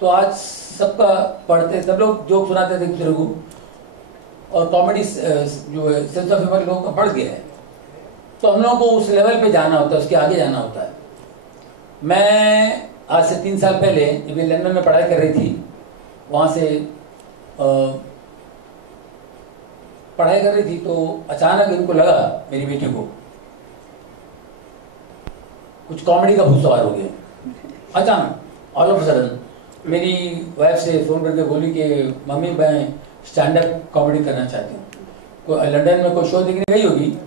तो आज सबका पढ़ते, सब लोग जोक सुनाते थे एक दूसरे को, और कॉमेडी जो है सेंस ऑफ ह्यूमर लोगों का बढ़ गया है। तो हम लोगों को उस लेवल पे जाना होता है, उसके आगे जाना होता है। मैं आज से 3 साल पहले जब ये लंदन में पढ़ाई कर रही थी, वहाँ से पढ़ाई कर रही थी, तो अचानक इनको लगा, मेरी बेटी को, कुछ कॉमेडी का भूत सवार हो गया अचानक। ऑल ऑफ सडन मेरी वाइफ से फ़ोन करके बोली कि मम्मी मैं स्टैंड अप कॉमेडी करना चाहती हूँ। कोई लंदन में कोई शो देखने गई होगी,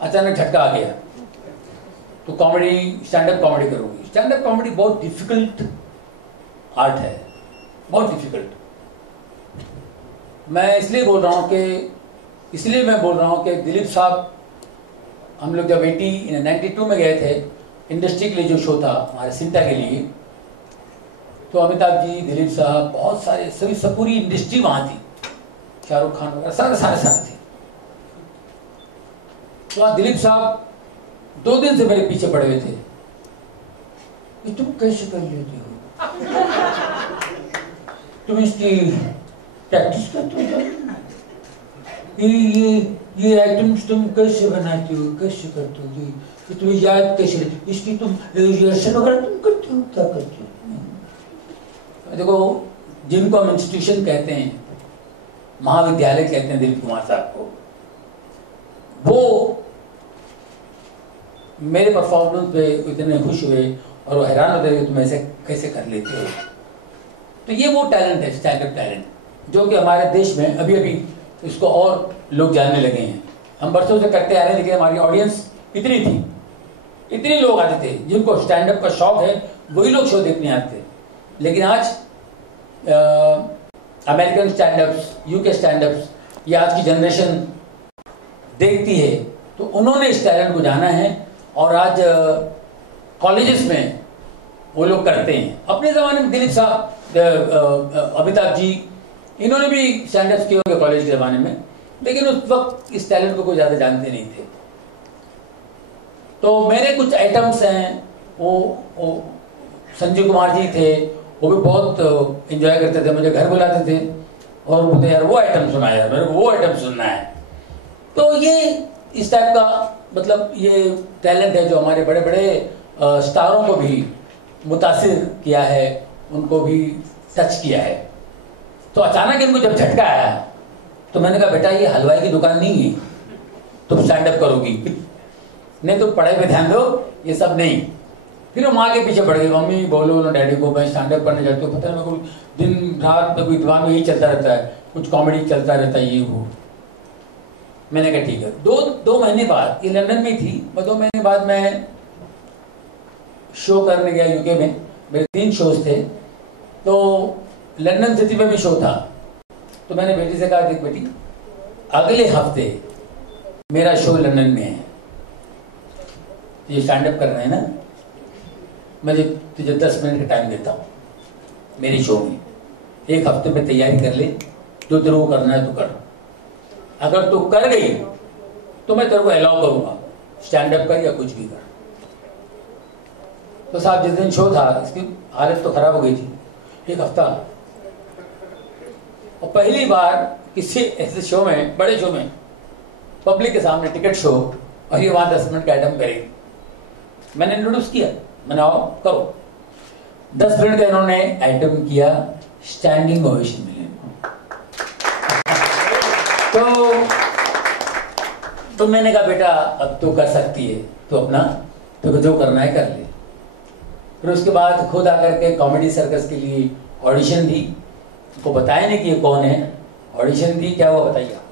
अचानक झटका आ गया, तो कॉमेडी, स्टैंड अप कॉमेडी करूँगी। स्टैंड अप कॉमेडी बहुत डिफिकल्ट आर्ट है, बहुत डिफिकल्ट। मैं इसलिए बोल रहा हूँ कि दिलीप साहब, हम लोग जब 92 में गए थे इंडस्ट्री के लिए, जो शो था हमारे सिंटा के लिए, तो अमिताभ जी, दिलीप साहब, बहुत सारे, सभी सब पूरी इंडस्ट्री वहाँ थी, शाहरुख खान वगैरह सारे थे। तो वहाँ दिलीप साहब 2 दिन से मेरे पीछे पड़े हुए थे, ये तुम कैसे कर लेते हो, तुम इसकी प्रैक्टिस करते हो, ये आइटम्स तुम कैसे बनाते हो, कैसे करते हो, ये तुम्हें याद कैसे, इसकी तुम रिहर्सल वगैरह तुम करते हो, क्या करते हो। देखो, जिनको हम इंस्टीट्यूशन कहते हैं, महाविद्यालय कहते हैं दिलीप कुमार साहब को, वो मेरे परफॉर्मेंस पे इतने खुश हुए और वो हैरान होते कि तुम ऐसे कैसे कर लेते हो। तो ये वो टैलेंट है, स्टैंड अप टैलेंट, जो कि हमारे देश में अभी अभी इसको और लोग जानने लगे हैं। हम बरसों से करते आ रहे हैं, लेकिन हमारी ऑडियंस इतनी थी, इतने लोग आते थे जिनको स्टैंड अप का शौक है, वही लोग शो देखने आते थे। लेकिन आज American stand ups, UK stand ups, ये आज की जनरेशन देखती है, तो उन्होंने इस टैलेंट को जाना है और आज कॉलेजेस में वो लोग करते हैं। अपने ज़माने में दिलीप साहब, अमिताभ जी, इन्होंने भी स्टैंड अप्स किए होंगे कॉलेज के ज़माने में, लेकिन उस वक्त इस टैलेंट को कोई ज़्यादा जानते नहीं थे। तो मेरे कुछ आइटम्स हैं, वो संजीव कुमार जी थे, वो भी बहुत एंजॉय करते थे, मुझे घर बुलाते थे और बोलते यार वो आइटम सुना, यार मेरे को वो आइटम सुनना है। तो ये इस टाइप का, मतलब ये टैलेंट है जो हमारे बड़े बड़े स्टारों को भी मुतासिर किया है, उनको भी टच किया है। तो अचानक इनको जब झटका आया, तो मैंने कहा बेटा ये हलवाई की दुकान नहीं है, तुम स्टैंड अप करोगी, नहीं तो पढ़ाई पे ध्यान दो, ये सब नहीं। फिर वो माँ के पीछे पड़ गई, मम्मी बोलो ना डैडी को मैं स्टैंड अप करने जाती हूँ, पता है मेरे को दिन रात में कोई दिमाग में यही चलता रहता है, कुछ कॉमेडी चलता रहता है, ये वो। मैंने कहा ठीक है। दो महीने बाद, ये लंदन में थी, 2 महीने बाद मैं शो करने गया यूके में। मेरे 3 शोज थे, तो लंदन सिटी में भी शो था। तो मैंने बेटी से कहा देख बेटी, अगले हफ्ते मेरा शो लंदन में है, ये स्टैंड अप करना है ना, मैं तुझे 10 मिनट का टाइम देता हूँ मेरे शो में, 1 हफ्ते में तैयारी कर ले, जो तेरे को करना है तो कर। अगर तू कर गई तो मैं तेरे को अलाउ करूंगा, स्टैंड अप कर या कुछ भी कर। तो साहब जिस दिन शो था, इसकी हालत तो खराब हो गई थी, 1 हफ्ता, और पहली बार किसी ऐसे शो में, बड़े शो में, पब्लिक के सामने टिकट शो, और ये वहां 10 मिनट का आइटम करेगी। मैंने इंट्रोड्यूस किया, मैंने आओ करो, 10 मिनट का इन्होंने आइटम किया, स्टैंडिंग ओवेशन मिले। तो मैंने कहा बेटा अब तो कर सकती है, तो अपना तो जो करना है कर ले। फिर उसके बाद खुद आकर के कॉमेडी सर्कस के लिए ऑडिशन दी, उनको बताया नहीं कि ये कौन है, ऑडिशन दी। क्या हुआ बताइए आप।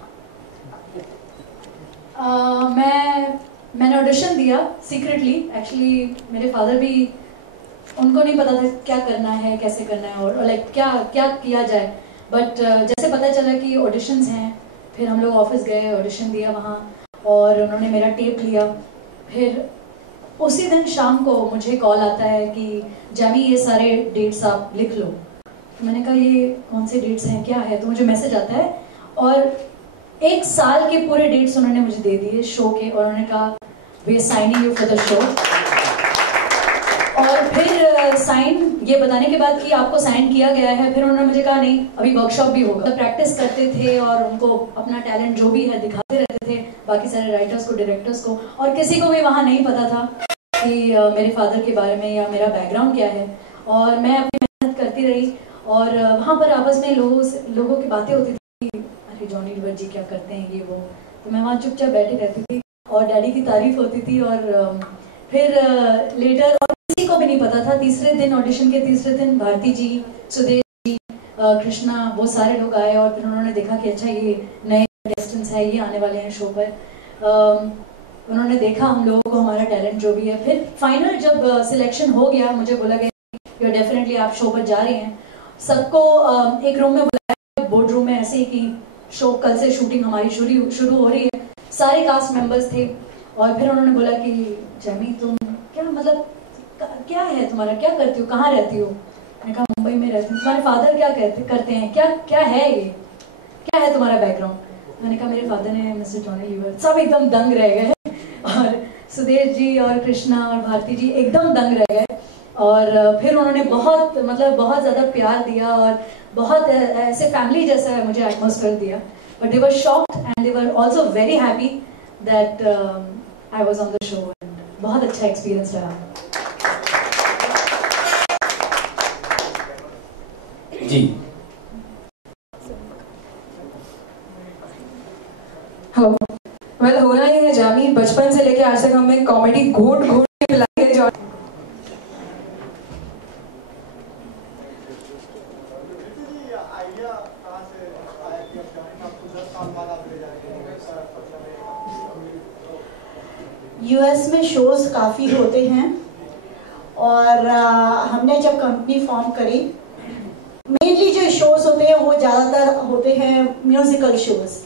मैंने ऑडिशन दिया सीक्रेटली, एक्चुअली मेरे फादर भी, उनको नहीं पता था क्या करना है, कैसे करना है, और लाइक क्या किया जाए। बट जैसे पता चला कि ऑडिशंस हैं, फिर हम लोग ऑफिस गए, ऑडिशन दिया वहाँ, और उन्होंने मेरा टेप लिया। फिर उसी दिन शाम को मुझे कॉल आता है कि जैमी ये सारे डेट्स आप लिख लो। तो मैंने कहा ये कौन से डेट्स हैं, क्या है, तो मुझे मैसेज आता है, और 1 साल के पूरे डेट्स उन्होंने मुझे दे दिए शो के, और उन्होंने कहा we are signing you for the show. और फिर साइन ये बताने के बाद कि आपको साइन किया गया है, फिर उन्होंने मुझे कहा नहीं अभी वर्कशॉप भी होगा। प्रैक्टिस करते थे और उनको अपना टैलेंट जो भी है दिखाते रहते थे बाकी सारे राइटर्स को, डायरेक्टर्स को, और किसी को भी वहाँ नहीं पता था कि मेरे फादर के बारे में या मेरा बैकग्राउंड क्या है। और मैं अपनी मेहनत करती रही और वहाँ पर आपस में लोगों की बातें होती थी, अरे जॉनी लीवर जी क्या करते हैं ये वो, तो मैं वहाँ चुपचाप बैठी रहती थी और डैडी की तारीफ होती थी। और फिर लेटर और किसी को भी नहीं पता था, तीसरे दिन ऑडिशन के तीसरे दिन भारती जी, सुदेश जी, कृष्णा, वो सारे लोग आए और फिर उन्होंने देखा कि अच्छा ये नए कंटेस्टेंट्स है, ये आने वाले हैं शो पर। उन्होंने देखा हम लोगों को, हमारा टैलेंट जो भी है। फिर फाइनल जब सिलेक्शन हो गया, मुझे बोला गया यू डेफिनेटली आप शो पर जा रही हैं। सबको एक रूम में बुलाया, बोर्ड रूम में, ऐसे ही कि शो कल से शूटिंग हमारी शुरू हो रही है। सारे कास्ट मेंबर्स थे और फिर उन्होंने बोला कि जैमी तुम क्या मतलब क्या है तुम्हारा, क्या करती हो, कहाँ रहती हो? मैंने कहा मुंबई में रहती हूँ। तुम्हारे फादर क्या करते हैं, क्या है ये, क्या है तुम्हारा बैकग्राउंड? मैंने कहा मेरे फादर ने मिस्टर जॉनी लीवर। सब एकदम दंग रह गए और सुदेश जी और कृष्णा और भारती जी एकदम दंग रह गए। और फिर उन्होंने बहुत ज़्यादा प्यार दिया और बहुत ऐसे फैमिली जैसा मुझे एटमॉस्फेयर दिया। But they were shocked and they were also very happy that I was on the show. बहुत अच्छा एक्सपीरियंस रहा। जी हाँ, वेल होना ही है जामी, बचपन से लेके आज तक हमें कॉमेडी घोट घोट के पिलाई है। जो यूएस में शोज काफ़ी होते हैं और हमने जब कंपनी फॉर्म करी, मेनली जो शोज होते हैं वो ज़्यादातर होते हैं म्यूजिकल शोज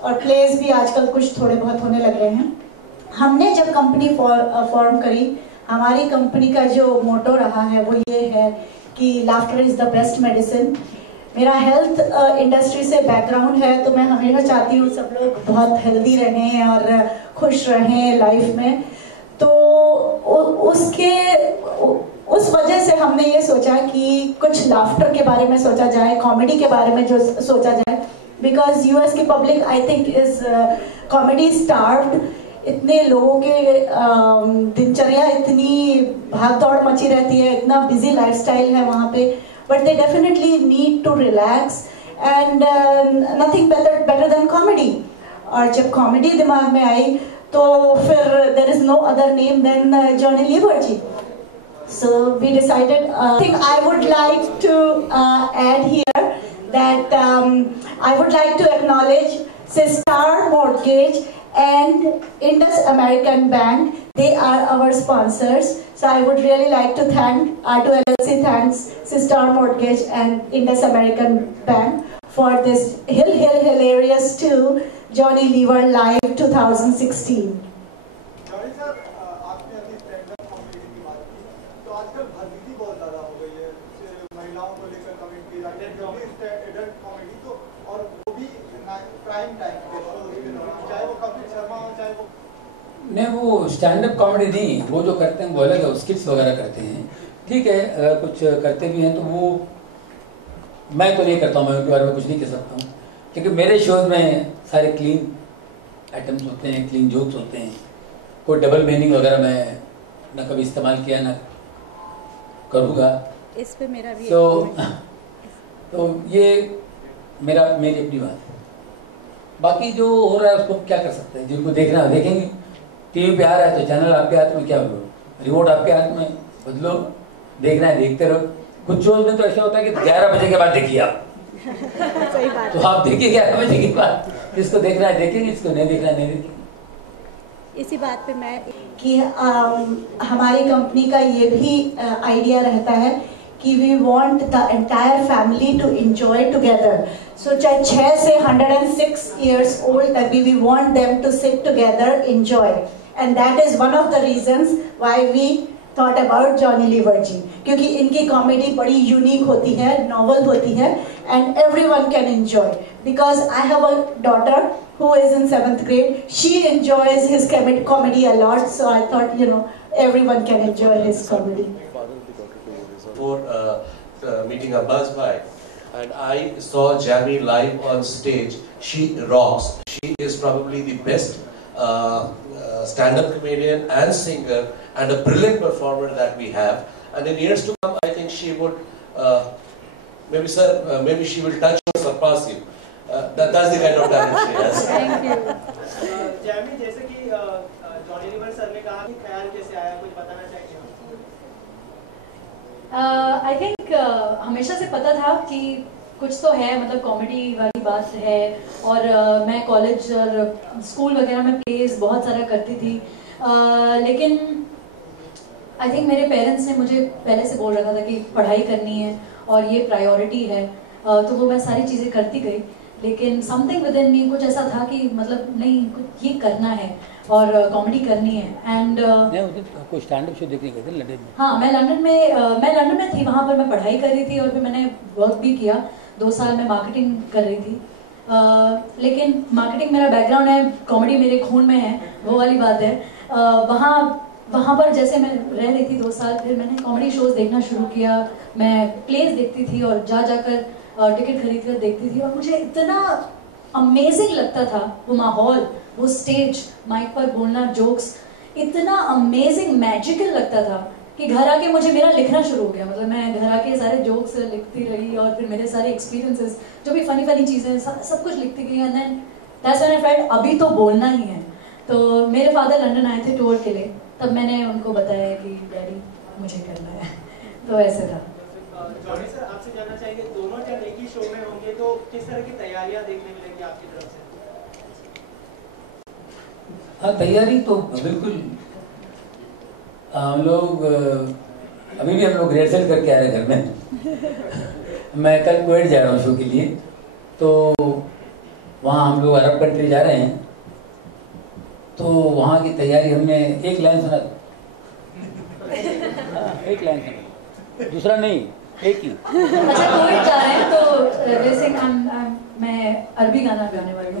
और प्लेस भी आजकल कुछ थोड़े बहुत होने लग रहे हैं। हमने जब कंपनी फॉर्म करी, हमारी कंपनी का जो मोटो रहा है वो ये है कि laughter is the best medicine. मेरा हेल्थ इंडस्ट्री से बैकग्राउंड है, तो मैं हमेशा चाहती हूँ सब लोग बहुत हेल्दी रहें और खुश रहें लाइफ में। तो उस वजह से हमने ये सोचा कि कुछ लाफ्टर के बारे में सोचा जाए, कॉमेडी के बारे में जो सोचा जाए, बिकॉज यूएस की public I think is comedy starved. इतने लोगों के दिनचर्या इतनी भाग दौड़ मची रहती है, इतना बिजी लाइफस्टाइल है वहाँ पे, but they definitely need to relax and nothing better than comedy। और जब कॉमेडी दिमाग में आई तो फिर there is no other name than Johnny Lever ji। So we decided, thing I would like to add here that I would like to acknowledge Sistar Mortgage and Indus American Bank. They are our sponsors. So I would really like to thank R2 LLC, thanks Sistar Mortgage and Indus American Bank for this hilarious to Johnny Lever Live 2016. Johnny sir, आपने अभी stand up comedy की बात की, तो आजकल भर्ती बहुत ज़्यादा हो गई है, महिलाओं को लेकर कमेंट्री, एडल्ट कॉमेडी, तो और वो भी प्राइम टाइम पे, चाहे वो कपिल शर्मा हो, चाहे वो नहीं, वो स्टैंड अप कॉमेडी नहीं, वो जो करते हैं वो अलग है, स्किट्स वगैरह करते हैं, ठीक है। अगर कुछ करते भी हैं तो वो मैं तो नहीं करता हूँ, मैं उनके बारे में कुछ नहीं कह सकता हूँ, क्योंकि मेरे शोज में सारे क्लीन आइटम्स होते हैं, क्लीन जोक्स होते हैं। कोई डबल मीनिंग वगैरह मैं न कभी इस्तेमाल किया ना करूँगा। इस पे मेरा भी तो ये मेरी अपनी बात है। बाकी जो हो रहा है उसको क्या कर सकते हैं, जिनको देखना है देखेंगे। टीवी पे आ रहा है तो चैनल आपके हाथ में, क्या बोलो, रिमोट आपके हाथ में, बदलो, देखना है देखते रहो। कुछ शोज में तो ऐसा होता है कि 11 बजे के बाद देखिए आप सही बात तो आप देखिए 11 बजे के बाद, जिसको देखना है देखेंगे, जिसको नहीं देखना है नहीं देखेंगे। इसी बात पे मैं कि हमारी कंपनी का ये भी आइडिया रहता है कि we want the entire family to enjoy together. So चाहे 6 से 106 years old तक भी we want them to sit together, enjoy, and that is one of the reasons why we thought about Johnny Lever ji, क्योंकि इनकी कॉमेडी बड़ी यूनिक होती है, novel होती है, and everyone can enjoy. Because I have a daughter who is in 7th grade. She enjoys his comedy a lot, so I thought, everyone can enjoy his comedy. before meeting Abbas Bhai, and I saw Jamie live on stage. She rocks. She is probably the best stand-up comedian and singer and a brilliant performer that we have. And in years to come, I think she would, maybe she will touch or surpass you. That's the kind of talent she has. Thank you. Jamie, जैसे कि Johnny liver sir ने कहा कि ख्याल कैसे आया, कुछ बताना चाहेंगे? आई थिंक हमेशा से पता था कि कुछ तो है, मतलब कॉमेडी वाली बात है। और मैं कॉलेज और स्कूल वगैरह में प्लेस बहुत सारा करती थी, लेकिन आई थिंक मेरे पेरेंट्स ने मुझे पहले से बोल रखा था कि पढ़ाई करनी है और ये प्रायोरिटी है, तो वो मैं सारी चीज़ें करती गई। लेकिन समथिंग विद इन मी कुछ ऐसा था कि मतलब नहीं, कुछ ये करना है और कॉमेडी करनी है। एंड कोई स्टैंड अप शो देखने गए थे लंदन में? हाँ, मैं लंदन में थी, वहाँ पर मैं पढ़ाई कर रही थी और फिर मैंने वर्क भी किया। 2 साल में मार्केटिंग कर रही थी, लेकिन मार्केटिंग मेरा बैकग्राउंड है, कॉमेडी मेरे खून में है, वो वाली बात है। वहाँ पर जैसे मैं रह रही थी 2 साल, फिर मैंने कॉमेडी शोज देखना शुरू किया। मैं प्लेस देखती थी और जाकर टिकट खरीद कर देखती थी, और मुझे इतना अमेजिंग लगता था वो माहौल, वो स्टेज, माइक पर बोलना, जोक्स, इतना अमेजिंग मैजिकल लगता था कि घर आके मुझे मेरा लिखना शुरू हो गया। मतलब मैं घर आके सारे जोक्स लिखती रही और फिर मेरे सारे एक्सपीरियंसेस, जो भी फनी चीज़ें, सब कुछ लिखती गई। And then that's when I felt अभी तो बोलना ही है। तो मेरे फादर लंदन आए थे टूर के लिए, तब मैंने उनको बताया कि डैडी मुझे करना है, तो ऐसे था। जॉनी सर, आपसे जानना चाहेंगे, दोनों जब एक ही शो में होंगे तो किस तरह की तैयारियां देखने मिलेंगी आपकी तरफ से? हाँ, तैयारी तो बिल्कुल हम लोग अभी भी हम लोग रिहर्सल करके आ रहे हैं घर में। मैं कल कुवैत जा रहा हूँ शो के लिए, तो वहाँ हम लोग अरब कंट्री जा रहे हैं, तो वहाँ की तैयारी हमने एक लाइन सुना, एक लाइन सुना, दूसरा नहीं, एक ही। अच्छा, कुवैत जा रहे हैं तो वैसे मैं अरबी गाना गाने वाली हूँ।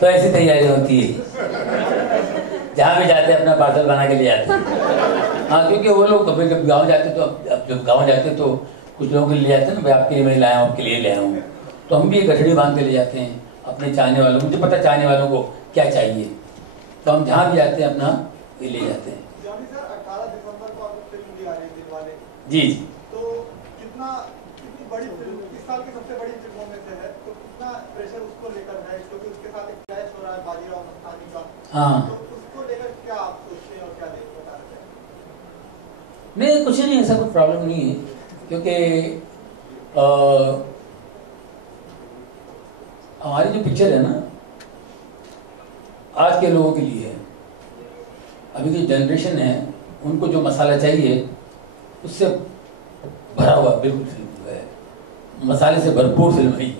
तो ऐसी तैयारी होती है, जहाँ भी जाते हैं अपना पार्सल बना के ले जाते हैं। हाँ, क्योंकि वो लोग कभी जब गाँव जाते तो अब जब गाँव जाते तो कुछ लोगों के लिए ले जाते हैं ना, भाई आपके लिए मैं लाया हूँ, आपके लिए ले आया हूँ, तो हम भी एक गठड़ी बांध के ले जाते हैं अपने चाहने वालों को। मुझे पता चाहने वालों को क्या चाहिए, तो हम जहाँ भी जाते हैं अपना ये ले जाते हैं। जॉनी सर, 18 दिसंबर को आपको फिल्म भी आ रही है दिलवाले। जी, तो कितनी बड़ी फिल्म, इस साल की सबसे बड़ी फिल्मों में से है, तो कितना प्रेशर उसको लेकर है, क्योंकि उसके साथ एक क्लैश हो रहा है बाजीराव मस्तानी का। हाँ, तो उसको लेकर क्या आप सोचते हैं और क्या बता रहे हैं? नहीं, कुछ नहीं, ऐसा कोई प्रॉब्लम नहीं है, क्योंकि हमारी जो पिक्चर है ना, आज के लोगों के लिए है। अभी की जनरेशन है, उनको जो मसाला चाहिए उससे भरा हुआ बिल्कुल फिल्म है, मसाले से भरपूर फिल्म है,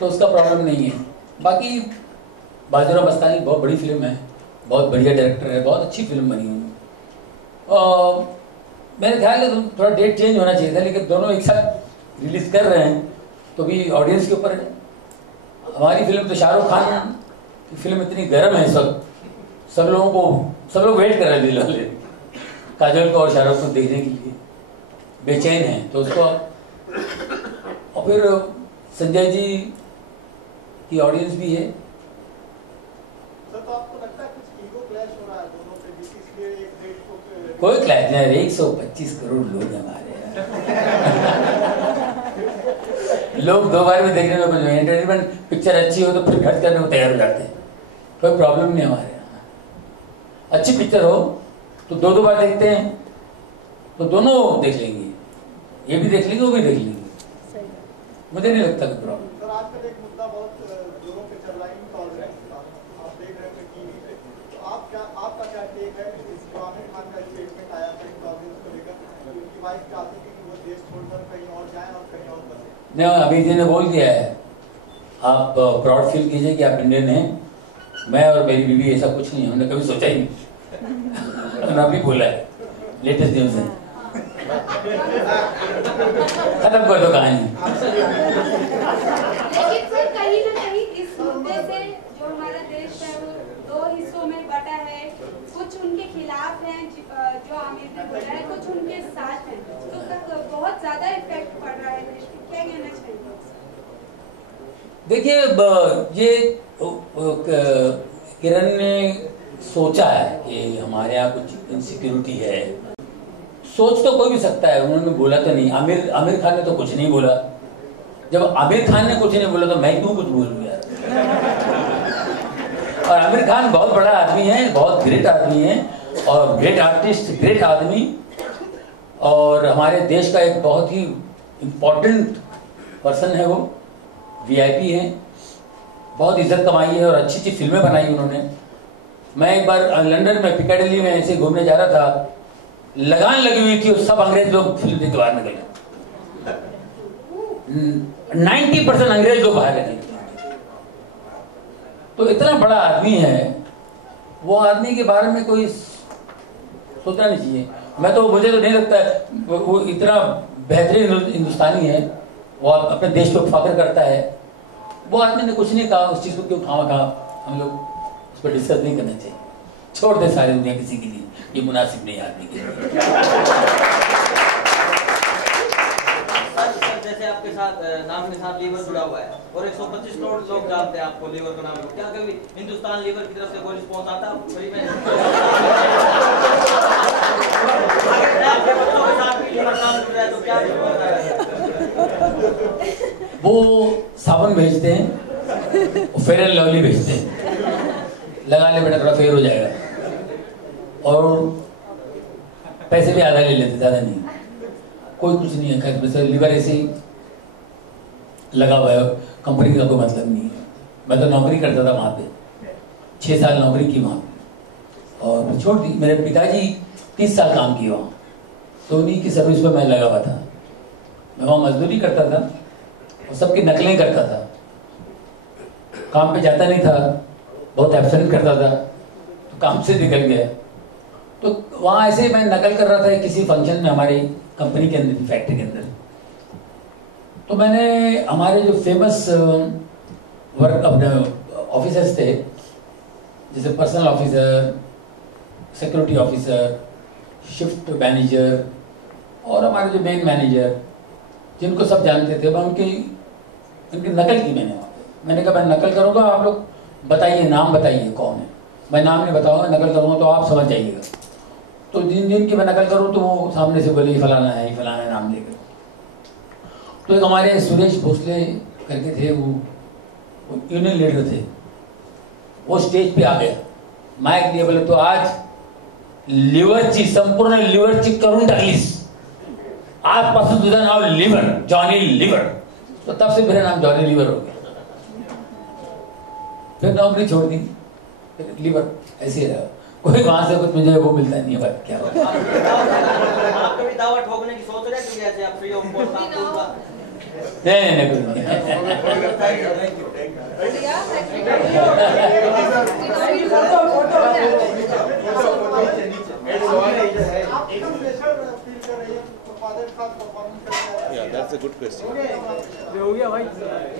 तो उसका प्रॉब्लम नहीं है। बाकी बाजीराव मस्तानी बहुत बड़ी फिल्म है, बहुत बढ़िया डायरेक्टर है, बहुत अच्छी फिल्म बनी है। मेरे ख्याल में थोड़ा डेट चेंज होना चाहिए था, लेकिन दोनों एक साथ रिलीज कर रहे हैं, तो भी ऑडियंस के ऊपर है। हमारी फिल्म तो शाहरुख खान की फिल्म इतनी गर्म है, सब लोग वेट कर रहे हैं, दिल वाले काजोल को और शाहरुख को देखने के लिए बेचैन है, तो उसको। और फिर संजय जी की ऑडियंस भी है। सर, तो आपको लगता है कुछ ईगो क्लैश हो रहा है दोनों के बीच, इसलिए एक डेट को? कोई क्लैश नहीं, 125 करोड़ लोग हमारे लोग 2 बार भी देखने में कुछ नहीं, एंटरटेनमेंट पिक्चर अच्छी हो तो फिर खर्च करने को तैयार हो जाते हैं, कोई प्रॉब्लम नहीं हमारे यहाँ। अच्छी पिक्चर हो तो 2 बार देखते हैं, तो दोनों देख लेंगे, ये भी देख लेंगे, वो भी देख लेंगे, मुझे नहीं लगता कोई प्रॉब्लम। सर, आजकल एक मुद्दा बहुत जोरों पे चल रहा है, इंटॉलरेंस का। आप देख रहे हैं टीवी पे, तो आपका क्या टेक है? इस आमिर खान का स्टेटमेंट आया था इंटॉलरेंस को लेकर, उनकी वाइफ चाहती थी कि वो देश छोड़कर कहीं और जाए और कहीं और बसे। नहीं, अभी जी ने बोल दिया है, आप प्राउड फील कीजिए कि आप इंडियन हैं, मैं और मेरी बीवी ऐसा कुछ नहीं है, हमने कभी सोचा ही नहीं। उन्होंने अभी बोला है, लेटेस्ट न्यूज है। खत्म कर दो कहानी। लेकिन सर कहीं ना कहीं इस मुद्दे से जो हमारा देश है वो दो हिस्सों में बटा है, कुछ उनके खिलाफ हैं जो आमिर ने बोला है, कुछ उनके साथ हैं, तो बहुत ज्यादा इफेक्ट पड़ रहा है देश पे, क्या कहना चाहिए? देखिए ये किरण ने सोचा है कि हमारे यहाँ कुछ इनसिक्योरिटी है, सोच तो कोई भी सकता है, उन्होंने बोला तो नहीं। आमिर खान ने तो कुछ नहीं बोला। जब आमिर खान ने कुछ नहीं बोला तो मैं क्यों कुछ बोलूं यार। और आमिर खान बहुत बड़ा आदमी है, बहुत ग्रेट आदमी है, और ग्रेट आर्टिस्ट, ग्रेट आदमी, और हमारे देश का एक बहुत ही इम्पोर्टेंट पर्सन है। वो VIP है, बहुत इज्जत कमाई है और अच्छी अच्छी फिल्में बनाई उन्होंने। मैं एक बार लंदन में पिकाडिली में ऐसे घूमने जा रहा था, लगान लगी हुई थी और सब अंग्रेज लोग फिल्म देख के बाहर निकले। 90% अंग्रेज लोग बाहर निकले। तो इतना बड़ा आदमी है, वो आदमी के बारे में कोई सोचना नहीं चाहिए। मुझे तो नहीं लगता है वो इतना बेहतरीन हिंदुस्तानी है, वो अपने देश को फख्र करता है। वो आदमी ने कुछ नहीं कहा, उस चीज को क्यों खामखा हम लोग उस पर डिस्कस नहीं करना चाहिए। छोड़ दे सारी दुनिया किसी के लिए, ये मुनासिब नहीं आदमी के लिए। जैसे आपके साथ नाम के साथ लीवर जुड़ा हुआ है और 125 करोड़ लोग जानते हैं आपको लीवर का नाम, क्या कभी हिंदुस्तान लीवर की तरफ से कोई रिस्पॉन्स आता है आपके बच्चों के साथ भी लीवर काम जुड़ रहा है तो क्या रिस्पॉन्स आएगा? वो साबुन भेजते हैं, फेयर एंड लवली भेजते हैं, लगा ले बेटा थोड़ा फेयर हो जाएगा, और पैसे भी आधा ले लेते, ज्यादा नहीं। कोई कुछ नहीं है, खैर लीवर ऐसे ही लगा हुआ है, कंपनी का कोई मतलब नहीं है। मैं तो नौकरी करता था वहां पे, 6 साल नौकरी की वहां पे, और छोड़ दी। मेरे पिताजी 30 साल काम किए वहां, तो उन्हीं की सर्विस पे मैं लगा हुआ था। मैं वहां मजदूरी करता था और सबकी नकलें करता था, काम पे जाता नहीं था, बहुत एब्सेंट करता था, तो काम से निकल गया। तो वहां ऐसे मैं नकल कर रहा था किसी फंक्शन में हमारी कंपनी के अंदर, फैक्ट्री के अंदर। तो मैंने हमारे जो फेमस वर्क अपने ऑफिसर्स थे, जैसे personal officer, security officer, shift manager और हमारे जो मेन मैनेजर, जिनको सब जानते थे, मैं उनकी नकल की। मैंने कहा मैं नकल करूंगा, आप लोग बताइए, नाम बताइए कौन है। मैं नाम नहीं बताऊंगा, नकल करूंगा तो आप समझ जाइएगा। तो जिन की मैं नकल करूं तो वो सामने से बोले ये फलाना है, ये फलाना है, नाम लेकर। तो एक हमारे सुरेश भोसले करके थे, वो यूनियन लीडर थे, वो स्टेज पे आ गया, माइक लिए, बोले तो आज लिव्हरची, संपूर्ण लिव्हरची करून टाकलीस, आजपासून तुझं नाव लिव्हर, जॉनी लिव्हर। तो तब से मेरा नाम जॉनी लिव्हर हो गया। फिर नौकरी छोड़ दी, लिव्हर ऐसे ही रहा। कोई वहां से कुछ मुझे वो मिलता नहीं है, बात क्या होगा। आप कभी दावा ठोकने की सोच रहे हैं कि आप फ्री ऑफ कॉस्ट काम करूंगा? नहीं कोई नहीं। Yeah, that's a good question.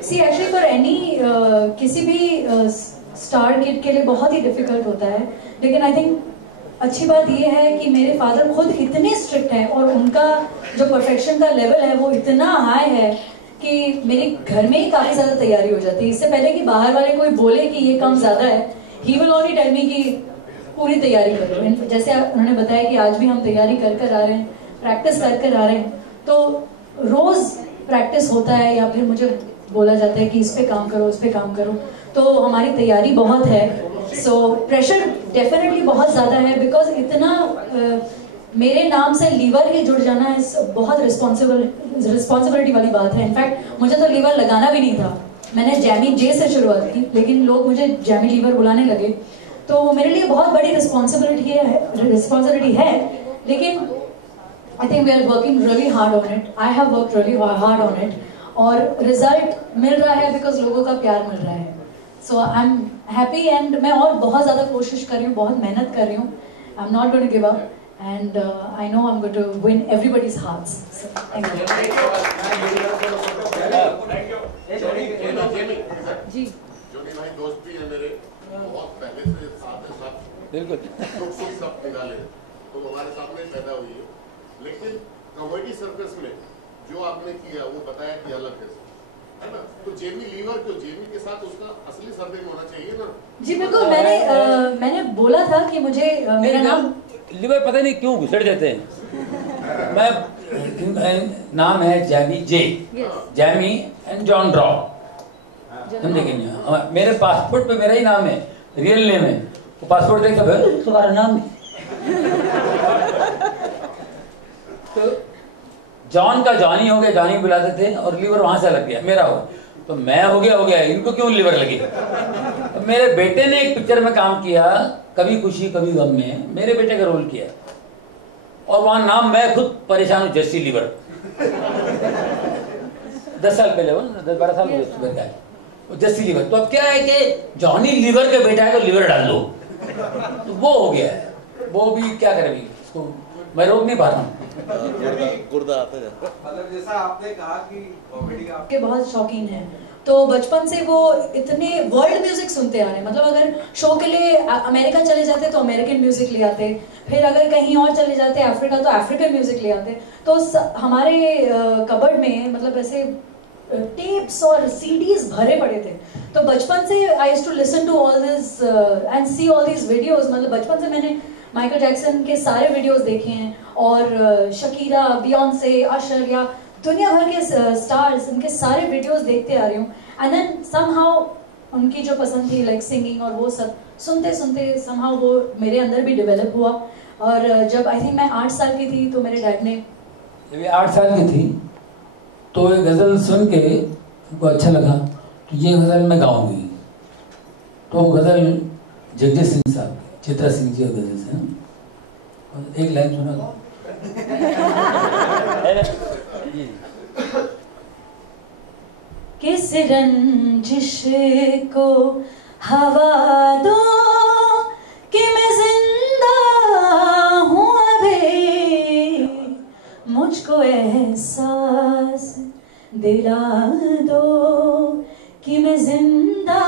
See, actually for any किसी भी स्टार किड के लिए बहुत ही डिफिकल्ट होता है, लेकिन आई थिंक अच्छी बात यह है कि मेरे फादर खुद इतने स्ट्रिक्ट हैं और उनका जो परफेक्शन का लेवल है वो इतना हाई है कि मेरे घर में ही काफी ज्यादा तैयारी हो जाती है। इससे पहले कि बाहर वाले कोई बोले कि ये काम ज्यादा है, he will only tell me कि पूरी तैयारी करो। जैसे उन्होंने बताया कि आज भी हम तैयारी कर कर आ रहे हैं, प्रैक्टिस कर कर आ रहे हैं, तो रोज प्रैक्टिस होता है या फिर मुझे बोला जाता है कि इस पे काम करो, उस पे काम करो, तो हमारी तैयारी बहुत है। सो प्रेशर डेफिनेटली बहुत ज्यादा है, बिकॉज इतना मेरे नाम से लीवर ही जुड़ जाना है, बहुत रिस्पॉन्सिबिलिटी वाली बात है। इनफैक्ट मुझे तो लीवर लगाना भी नहीं था, मैंने जैमी जे से शुरुआत की, लेकिन लोग मुझे जैमी लीवर बुलाने लगे, तो मेरे लिए बहुत बड़ी रिस्पॉन्सिबिलिटी है। लेकिन I think we are working really hard on it, I have worked really hard on it, और रिजल्ट मिल रहा है बिकॉज लोगों का प्यार मिल रहा है। So I am happy and मैं और बहुत ज़्यादा कोशिश कर रही हूँ, बहुत मेहनत कर रही हूँ I'm not going to give up, and I know I'm going to win everybody's hearts. So, thank you. जी जोनी भाई दोस्त भी है मेरे, बहुत पहले से साथ बिल्कुल सुख सब निकाले तो हमारे सामने पैदा हुई है, लेकिन कॉमेडी सर्कस में जो आपने किया वो बताया कि अलग है ना। तो जेमी लीवर को जेमी के साथ उसका असली सरनेम होना चाहिए ना। जी बिल्कुल, मैंने बोला था कि मुझे मेरा नाम लीवर पता नहीं क्यों घुसड़ देते हैं। मैं नाम है Jamie J, Jamie and John Draw. समझे? मेरे पासपोर्ट पे मेरा ही नाम है, रियल नेम है। वो पासपोर्ट देख सब तुम्हारा नाम है। तो जॉन का जॉनी हो गया, जॉनी बुलाते थे, और लीवर वहां से लग गया, मेरा हो। तो मैं हो गया, इनको क्यों लीवर लगे? तो मेरे बेटे ने एक पिक्चर में काम किया, कभी खुशी कभी गम में, मेरे बेटे का रोल किया, और वहां नाम मैं खुद परेशान हूं, जस्सी लीवर। 10 साल पहले, 10-12 साल हो गए जस्सी लीवर। तो अब क्या है कि जॉनी लीवर का बेटा है तो लीवर डाल दो, तो वो हो गया है। वो भी क्या करेगी, इसको मैं रोक नहीं पा रहा हूँ। गुर्दा आता है। मतलब जैसा आपने कहा कि कॉमेडी के बहुत शौकीन हैं, तो बचपन से वो इतने वर्ल्ड म्यूजिक सुनते आ रहे हैं। मतलब अगर शो के लिए अमेरिका चले जाते तो अमेरिकन म्यूजिक ले आते, फिर अगर कहीं और चले जाते अफ्रीका तो अफ्रीकन म्यूजिक ले आते। तो हमारे कबर्ड में मतलब ऐसे टेप्स और सीडीज भरे पड़े थे। तो बचपन से I used to listen to all this and see all this videos. मतलब बचपन से मैंने माइकल जैक्सन के सारे वीडियोस देखे हैं, और शकीरा, बियॉन्से, अशर, या दुनिया भर के स्टार्स, इनके सारे वीडियोस देखते आ रही हूँ। एंड देन समहाउ उनकी जो पसंद थी लाइक सिंगिंग और वो सब सुनते सुनते समहाउ वो मेरे अंदर भी डेवलप हुआ। और जब आई थिंक मैं 8 साल की थी तो मेरे डैड ने, जब ये 8 साल की थी तो ये गज़ल सुन के उनको अच्छा लगा कि ये गज़ल मैं गाऊंगी। तो गज़ल जगजीत सिंह साहब, चित्रा सिंह जी गज़ल से, और एक लाइन सुना दो। किस रंजिश को हवा दो कि मैं जिंदा हूँ अभी, मुझको एहसास दिला दो कि मैं जिंदा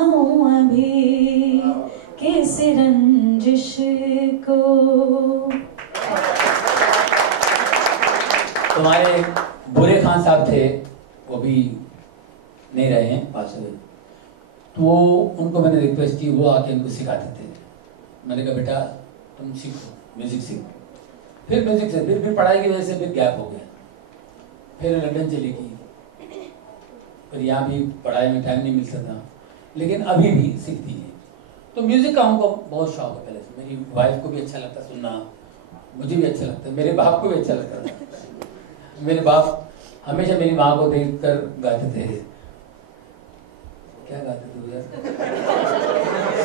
हूँ अभी, किस रंजिश को। तुम्हारे बुरे खान साहब थे, वो भी नहीं रहे हैं, पास हुए। तो उनको मैंने रिक्वेस्ट की, वो आके उनको सिखाते थे। मैंने कहा बेटा तुम सीखो, म्यूजिक सीखो। फिर म्यूजिक से फिर पढ़ाई की वजह से फिर गैप हो गया। फिर लंदन चली गई, फिर यहाँ भी पढ़ाई में टाइम नहीं मिलता था, लेकिन अभी भी सीखती है। तो म्यूजिक का हमको बहुत शौक है पहले से। मेरी वाइफ को भी अच्छा लगता सुनना, मुझे भी अच्छा लगता है, मेरे बाप को भी अच्छा लगता था। मेरे बाप हमेशा मेरी माँ को देख कर गाते थे। क्या गाते थे यार?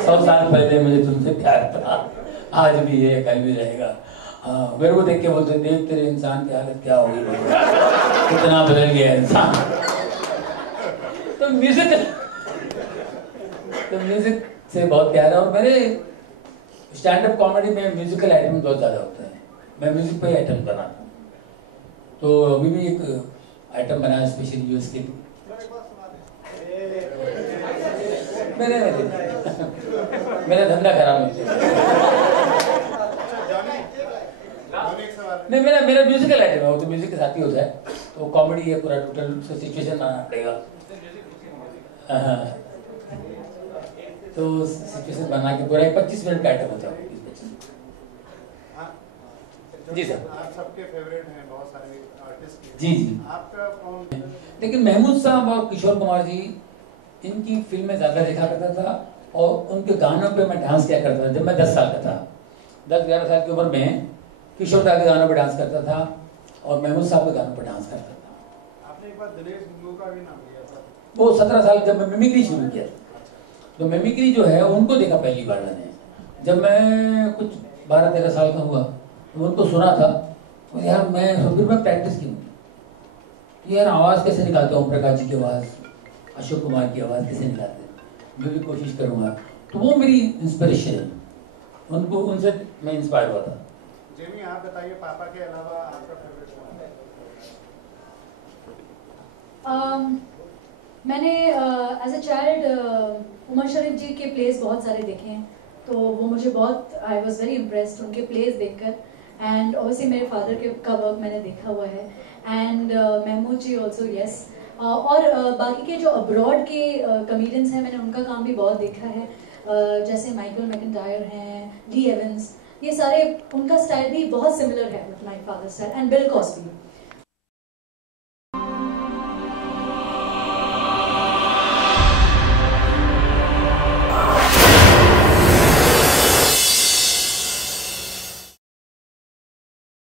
100 साल पहले मुझे तुमसे प्यार था, आज भी है, कल भी रहेगा। हाँ, मेरे को देख के बोलते, देख तेरे इंसान की हालत क्या होगी, कितना बदल गया इंसान। तो म्यूजिक से बहुत प्यार है। और मेरे स्टैंड अप कॉमेडी में म्यूजिकल आइटम बहुत ज्यादा होता है। मैं म्यूजिक पे आइटम बनाता हूँ। तो अभी भी एक आइटम बनाया स्पेशल यूएस के लिए। मेरा धंधा खराब है। नहीं, मेरा म्यूजिकल आइटम है, वो तो म्यूजिक के साथ ही होता है। तो कॉमेडी है, पूरा टोटल सिचुएशन बनाना पड़ेगा। तो सिचुएशन बना के पूरा 25 मिनट का आइटम होता है। जी सर, आप सबके फेवरेट हैं, बहुत सारे आर्टिस्ट। जी जी, आपका कौन? लेकिन महमूद साहब और किशोर कुमार जी, इनकी फिल्में ज्यादा देखा करता था, और उनके गानों पे मैं डांस किया करता था। जब मैं 10 साल का था, 10-11 साल की उम्र में किशोर दा के गानों पे डांस करता था, और महमूद साहब के गानों पे डांस करता था। आपने एक बार दिनेश गुंगू का भी नाम लिया था। वो 17 साल जब मैं मिमिक्री शुरू किया, तो मिमिक्री जो है उनको देखा पहली बार मैंने। जब मैं कुछ 12-13 साल का हुआ तो उनको सुना था, तो यार फिर मैं प्रैक्टिस की यार आवाज़ कैसे निकालता हूँ, प्रकाश जी की आवाज़, अशोक कुमार की आवाज़ कैसे निकालते हैं, मैं भी कोशिश करूँगा। तो वो मेरी इंस्पिरेशन है, उनको उनसे मैं इंस्पायर हुआ था। जेमी आप बताइए, पापा के अलावा आपका फेवरेट कौन है? मैंने एज अ चाइल्ड उमर शरीफ जी के प्लेस बहुत सारे देखे हैं, तो वो मुझे बहुत, आई वॉज वेरी इम्प्रेस्ड उनके प्लेस देखकर। एंड ऑब्वियसली मेरे फादर का वर्क मैंने देखा हुआ है, and Mahmood ji also, yes. और बाकी के जो अब्रॉड के कमेडियंस हैं, मैंने उनका काम भी बहुत देखा है, जैसे माइकल मैकिंटायर हैं, ली एवंस, ये सारे, उनका स्टाइल भी बहुत सिमिलर है with my father style, and bill Cosby.